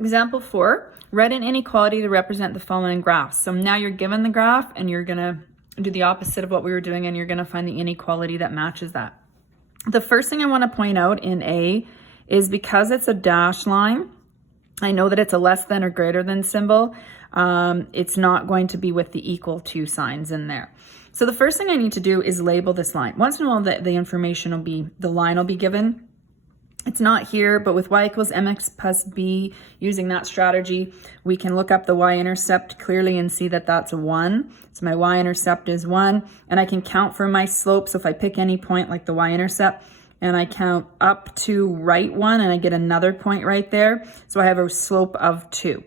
Example 4, write an inequality to represent the following graphs. So now you're given the graph and you're gonna do the opposite of what we were doing and you're gonna find the inequality that matches that. The first thing I wanna point out in A is because it's a dash line, I know that it's a less than or greater than symbol. It's not going to be with the equal to signs in there. So the first thing I need to do is label this line. Once in a while, the information will be, the line will be given. It's not here, but with y equals mx plus b, using that strategy, we can look up the y-intercept clearly and see that that's 1. So my y-intercept is 1, and I can count for my slope. So if I pick any point like the y-intercept, and I count up to right 1, and I get another point right there. So I have a slope of 2.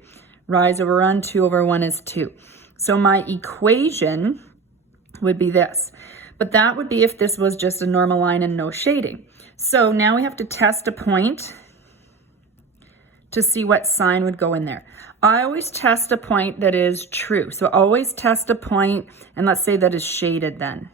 Rise over run, 2 over 1 is 2. So my equation would be this. But that would be if this was just a normal line and no shading. So now we have to test a point to see what sign would go in there. I always test a point that is true. So always test a point, and let's say that is shaded then.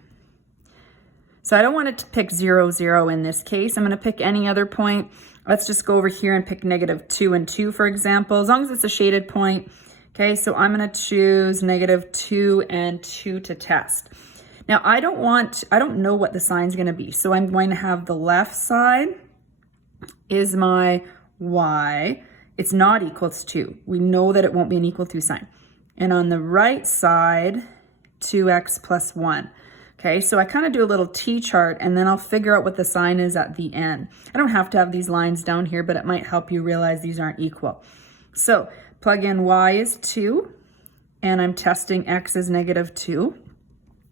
So I don't want it to pick 0, 0 in this case. I'm going to pick any other point. Let's just go over here and pick -2 and 2, for example, as long as it's a shaded point. Okay, so I'm going to choose -2 and 2 to test. Now I don't know what the sign's going to be. So I'm going to have the left side is my y. It's not equal to 2. We know that it won't be an equal to sign. And on the right side, 2x plus 1. Okay, so I kind of do a little T-chart and then I'll figure out what the sign is at the end. I don't have to have these lines down here, but it might help you realize these aren't equal. So plug in y is 2 and I'm testing x is -2.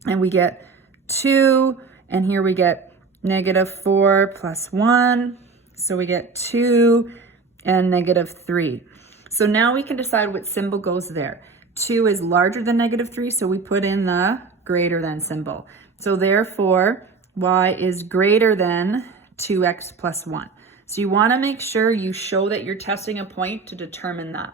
And we get 2, and here we get -4 plus 1. So we get 2 and -3. So now we can decide what symbol goes there. 2 is larger than -3, so we put in the greater than symbol. So therefore, y is greater than 2x plus 1. So you want to make sure you show that you're testing a point to determine that.